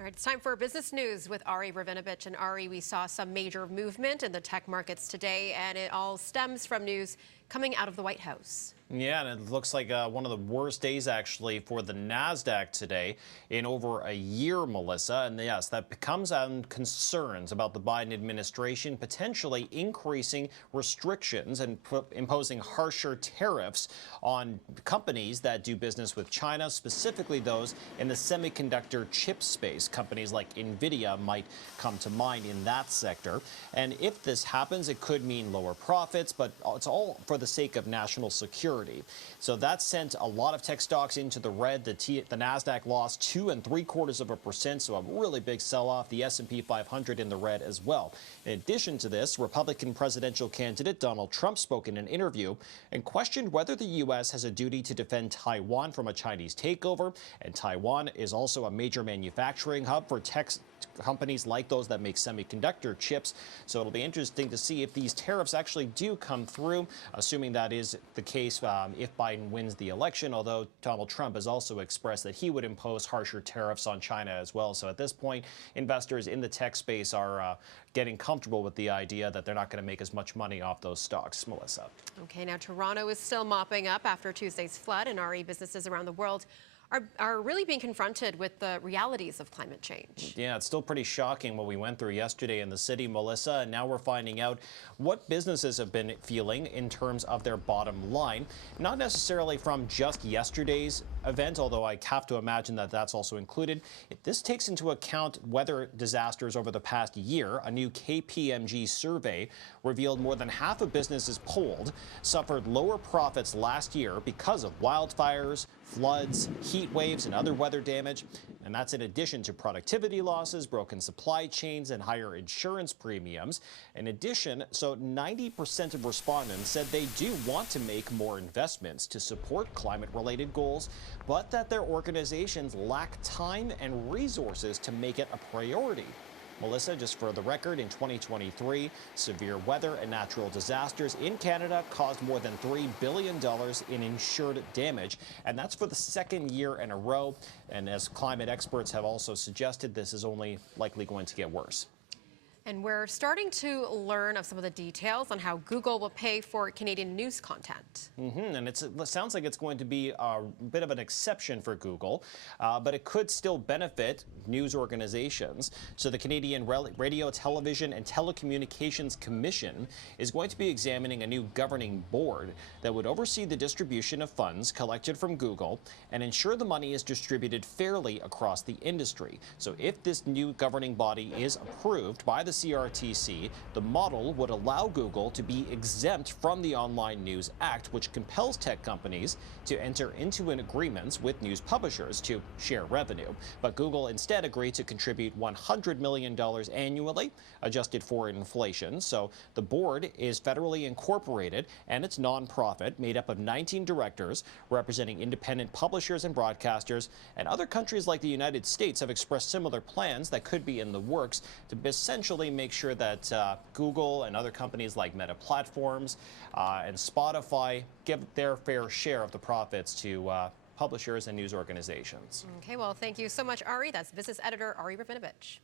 All right, it's time for business news with Ari Rabinovitch. And Ari, we saw some major movement in the tech markets today, and it all stems from news coming out of the White House. Yeah, and it looks like one of the worst days, actually, for the NASDAQ today in over a year, Melissa. And yes, that becomes on concerns about the Biden administration potentially increasing restrictions and imposing harsher tariffs on companies that do business with China, specifically those in the semiconductor chip space. Companies like NVIDIA might come to mind in that sector. And if this happens, it could mean lower profits, but it's all for the sake of national security. So that sent a lot of tech stocks into the red. The NASDAQ lost 2 3/4%, so a really big sell-off. The S&P 500 in the red as well. In addition to this, Republican presidential candidate Donald Trump spoke in an interview and questioned whether the U.S. has a duty to defend Taiwan from a Chinese takeover. And Taiwan is also a major manufacturing hub for tech companies like those that make semiconductor chips. So it'll be interesting to see if these tariffs actually do come through, assuming that is the case if Biden wins the election, although Donald Trump has also expressed that he would impose harsher tariffs on China as well. So at this point, investors in the tech space are getting comfortable with the idea that they're not going to make as much money off those stocks. Melissa. Okay, now Toronto is still mopping up after Tuesday's flood, and RE businesses around the world are really being confronted with the realities of climate change. Yeah, it's still pretty shocking what we went through yesterday in the city, Melissa, and now we're finding out what businesses have been feeling in terms of their bottom line, not necessarily from just yesterday's event, although I have to imagine that that's also included. This takes into account weather disasters over the past year. A new KPMG survey revealed more than half of businesses polled suffered lower profits last year because of wildfires, floods, heat waves, and other weather damage. And that's in addition to productivity losses, broken supply chains, and higher insurance premiums. In addition, so 90% of respondents said they do want to make more investments to support climate-related goals, but that their organizations lack time and resources to make it a priority. Melissa, just for the record, in 2023, severe weather and natural disasters in Canada caused more than $3 billion in insured damage, and that's for the second year in a row. And as climate experts have also suggested, this is only likely going to get worse. And we're starting to learn of some of the details on how Google will pay for Canadian news content. And it sounds like it's going to be a bit of an exception for Google, but it could still benefit news organizations. So the Canadian Radio, Television and Telecommunications Commission is going to be examining a new governing board that would oversee the distribution of funds collected from Google and ensure the money is distributed fairly across the industry. So if this new governing body is approved by the CRTC, the model would allow Google to be exempt from the Online News Act, which compels tech companies to enter into agreements with news publishers to share revenue. But Google instead agreed to contribute $100 million annually, adjusted for inflation. So the board is federally incorporated, and it's nonprofit, made up of 19 directors representing independent publishers and broadcasters. And other countries like the United States have expressed similar plans that could be in the works to essentially make sure that Google and other companies like Meta Platforms and Spotify give their fair share of the profits to publishers and news organizations. Okay, well, thank you so much, Ari. That's business editor Ari Rabinovitch.